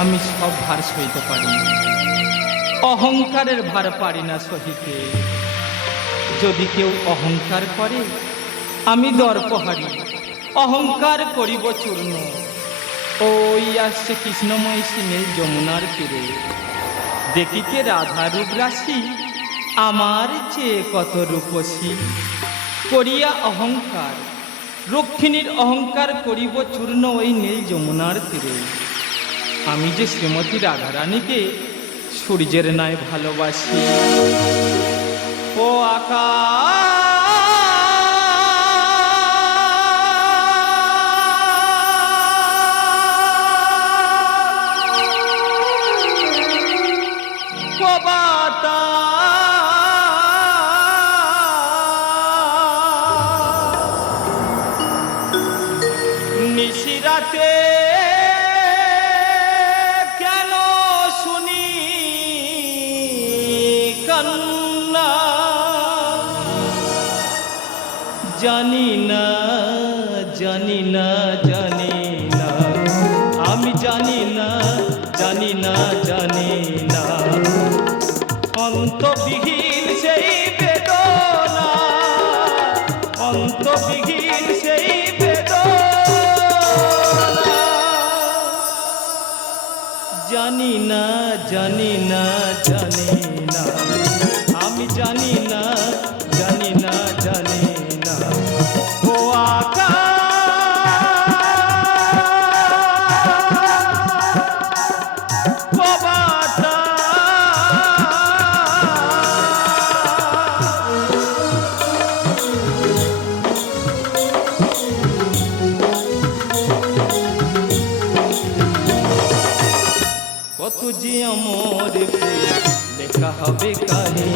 আমি সব ভার সইতে পারি না, অহংকারের ভার পারি না সহিতে। যদি কেউ অহংকার করে আমি দর্পহারি, অহংকার করিব চূর্ণ। ওই আসছে কৃষ্ণময় নীল যমুনার তীরে, দেখিতে রাধা রূপ রাশি, আমার চেয়ে কত রূপসী। করিয়া অহংকার রক্ষিণীর অহংকার করিব চূর্ণ ওই নীল যমুনার তীরে। আমি যে শ্রীমতী রাধারানীকে সূর্যের ন্যায় ভালোবাসি। ও আকাশ নিশিরাতে কেন শুনি কান্না, জানি না জানি না জানি না, আমি জানি না জানি না জানি না। অন্তবিহীন সেই বেদনা, অন্তবিহীন সেই বেদনা, জানি না জানি না জানি না, আমি জানি না জানি না জানি না। ও আকাশ কত যে আমার লেখা হবে কাহিনী,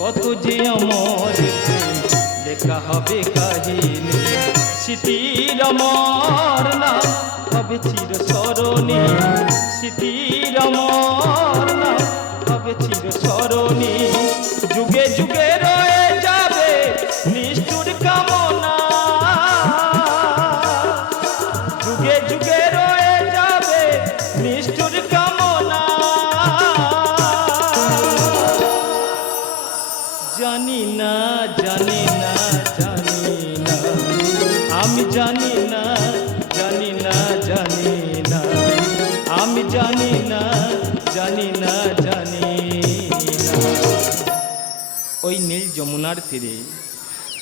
কত যে আমার লেখা হবে কাহিনী। স্মৃতির আমার নাম হবে চির স্মরণী, স্মৃতির আমার নাম হবে চির স্মরণী। যুগে যুগে রয়ে যাবে নিষ্ঠুর কামনা, যুগে যুগে রয়ে যাবে নিষ্ঠুর কামনা। জানি না জানি না জানি না, আমি জানি না জানি না জানি না, আমি জানি না জানি না জানি না। ওই নীল যমুনার তীরে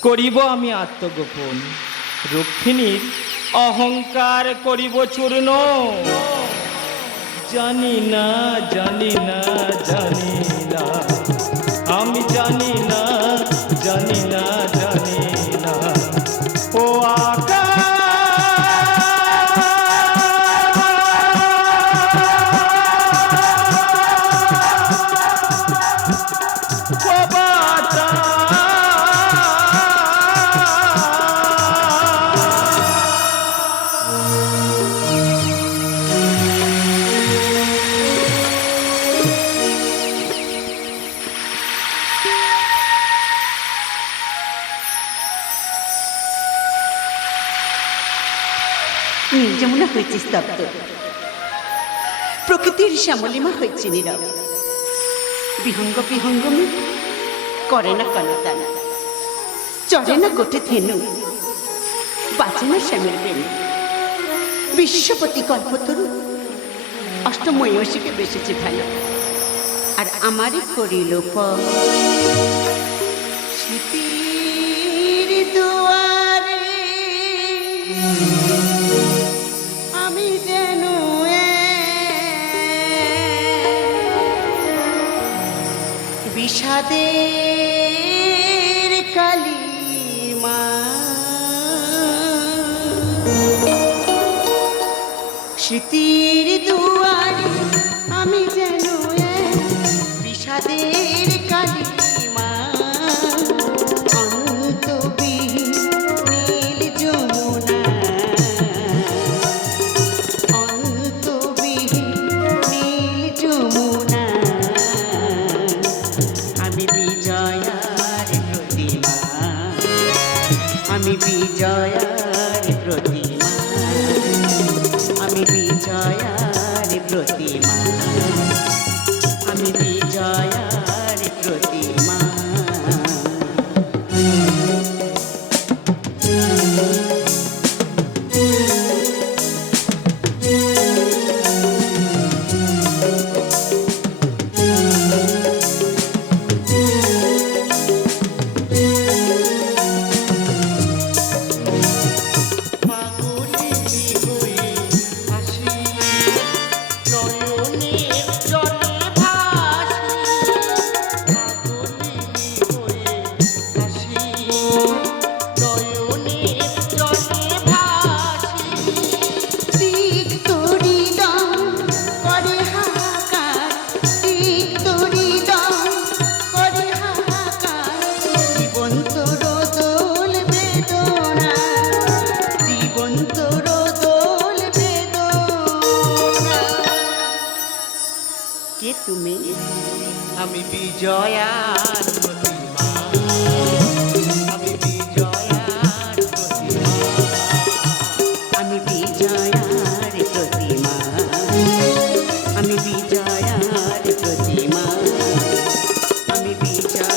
করিব আমি আত্মগোপন, রক্ষিণীর অহংকার করিব চূর্ণ। জানি না জানি না জানি না, আমি জানি না জানি না জানি না। ও আকাশ ও বাতাস, নীল যমুনা হয়েছে স্তব্ধ, প্রকৃতির শ্যামলিমা হয়েছে নীরব। বিহঙ্গ বিহঙ্গমী করে না কলতানা, চড়ে না গোটে ধেনু, বাঁচে না শ্যামের বেনু। বিশ্বপতি কল্পতরু অষ্টময়সীকে বেসেছে ভালো, আর আমারই করিল স্মৃতির দুয়ারে আমি যেন বিষাদের কালিমা। স্মৃতির দুয়ারে আমি যেন বিষাদের কালিমা। অন্তবিহীন নীল যমুনা, অন্তবিহীন নীল যমুনা, আমি বিজয়ার প্রতিমা, আমি বিজয়ার প্রতিমা, আমি বিজয়ার তুমি? আমি বিজয়ার প্রতিমা, আমি বিজয়ার প্রতিমা, আমি বিজয়ার প্রতিমা, আমি বিজয়ার প্রতিমা, আমি বিজয়া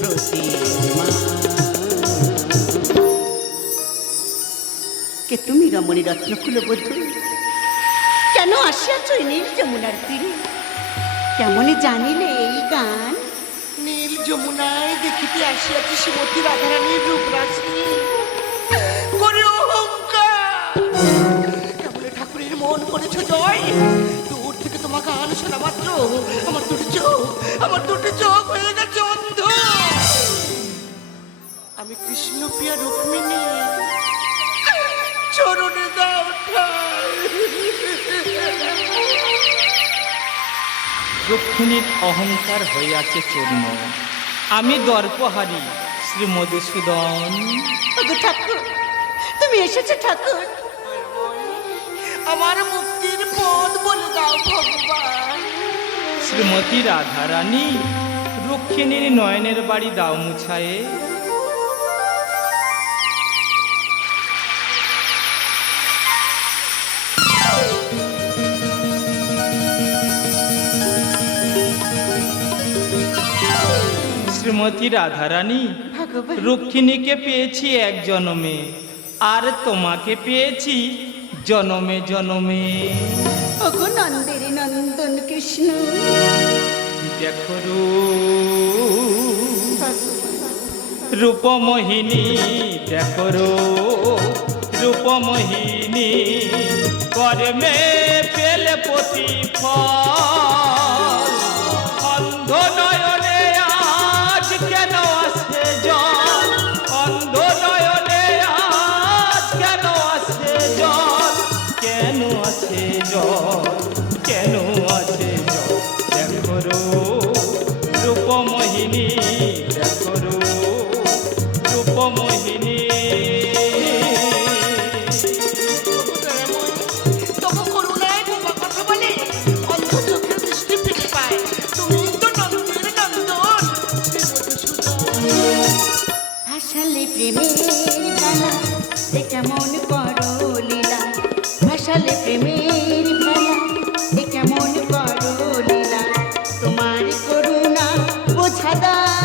প্রতিমা। কে তুমি রমণী রত্নকুল বধূ? কেন আসিয়াছ এই নীল যমুনার তীরে? কেমনই জানিলে এই গান? নীল যমুনায় দেখিতে আসিয়াছি শ্রীমতী রাধারানীর রূপরাশি, করে অহংকার কেমন ঠাকুরের মন করেছ জয়। দূর থেকে তোমাকে গান শোনা মাত্র আমার দুটি চোখ হয়ে গেছে অন্ধ। আমি কৃষ্ণপ্রিয়া রুক্মিণী, চরণে দাও ঠাই। রুক্মিণীর অহংকার হইয়াছে চূর্ণ, আমি দর্পহারি শ্রী মধুসূদন। ওগো ঠাকুর, তুমি এসেছো ঠাকুর। আমার মুক্তির পথ বলে দাও ভগবান। শ্রীমতী রাধারানী, রুক্মিণীর নয়নের বাড়ি দাও মুছায়ে। শ্রীমতী রাধারানী, ভগবান, রুক্মিণীকে পেয়েছি এক জনমে, আর তোমাকে পেয়েছি জনমে জনমে। ওগো নন্দের নন্দন কৃষ্ণ, দেখো রূপমোহিনী, দেখো রূপমোহিনী, কর্মে পেলে প্রতিফল। অন্ধ নয়নে আজ কেন আসে জল, অন্ধ নয়নে আজ কেন আসে জল, কেন আসে জল, কেন আসে জল। দেখো রূপমোহিনী, দেখো রূপমোহিনী। তবু করুণায় বোবা কথা বলে, অন্ধ চোখের দৃষ্টি ফিরে পায়। তুমি তো নন্দের নন্দন ভাসালে প্রেমের ভেলা, এ কেমন করো লীলা। ভাসালে প্রেমের ভেলা, এ কেমন করো লীলা। তোমার করুণা বোঝা দায়,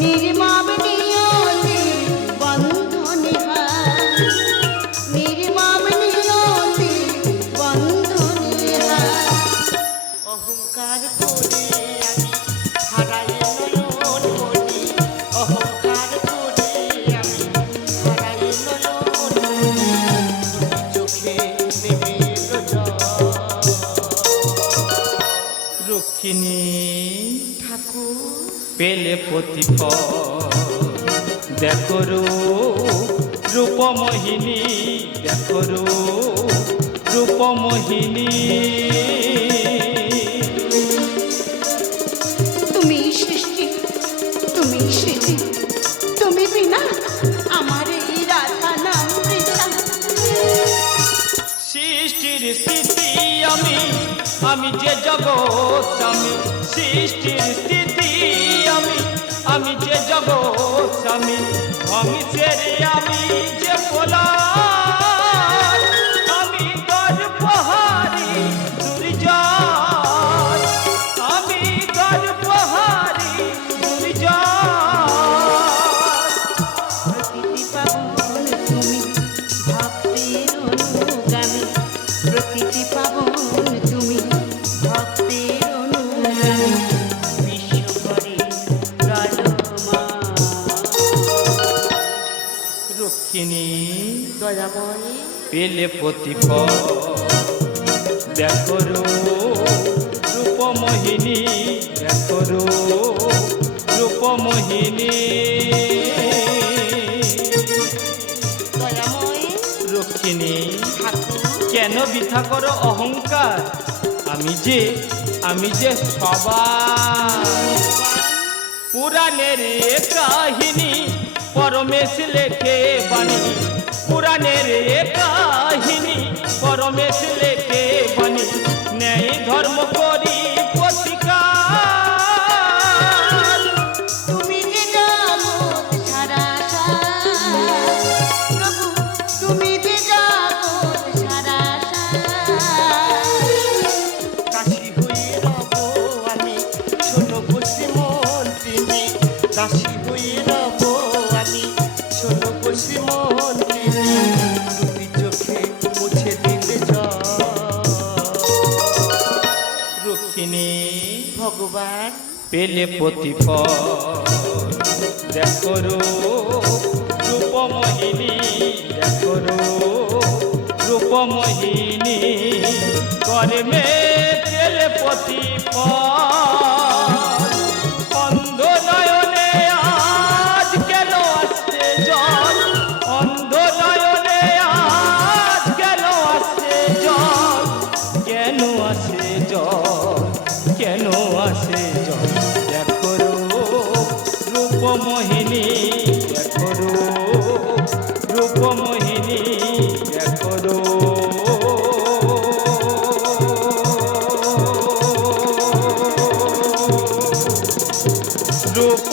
নির্মম নিয়তি বন্ধনে হায়, নির্মম নিয়তি বন্ধনে হায়। অহংকার করে আমি হারাই নয়ন মনি, অহংকার করে আমি হারাই নয়ন মনি। চোখে নেমে এলো জল। রুক্মিণী ঠাকুর পেলে প্রতিফল, দেখো রূপমোহিনী, দেখো রূপমোহিনী। তুমি সৃষ্টি, তুমি স্মৃতি, তুমি বিনা আমার এই রাধা নাম বৃথা। সৃষ্টির স্থিতি আমি যে জগৎ স্বামী, সৃষ্টির স্থিতি আমি যে জগৎ স্বামী। ধ্বংসের আমি যে পলাশ, আমি দর্পহারি দুর্জয়, আমি দর্পহারি দুর্জয়। প্রকৃতি পাবন তুমি ভক্তের অনুগামী, প্রকৃতি পাবন তুমি ভক্তের অনুগামী। বিশ্বভরে রলমা রুক্মিণী দয়াময় পেলে প্রতিফল, দেখো রূপমোহিনী, দেখো রূপমোহিনী। দয়াময় রুক্মিণী, ঠাকুর কেন বৃথা করো অহংকার? আমি যে সবার পুরাণের কাহিনী পরমেশ লেখে বাণী পুরাণের এ কাহিনী পরমেশ লেখে বাণী ন্যায় ধর্ম করি প্রতিকার তুমি যে জগৎ সারা প্রভু, তুমি যে জগৎ সারা দাসী হয়ে রব আমি শোনো বসে মন্ত্রিনী, দাসী হয়ে রব আমি শোনো বসে মন্ত্রিনী, দুটি চোখে মুছে দিলে জল। রুক্মিণী ভগবান পেলে প্রতিফল দেখো রূপমোহিনী দেখো রূপমোহিনী কর্মে পেলে প্রতিফল অন্ধ নয়নে আজ কেন আসছে জল অন্ধ নয়নে আজ কেন আসছে জল কেন আসে জল কেন আসে জল দেখো রূপমোহিনী দেখো রূপমোহিনী দেখো রূপ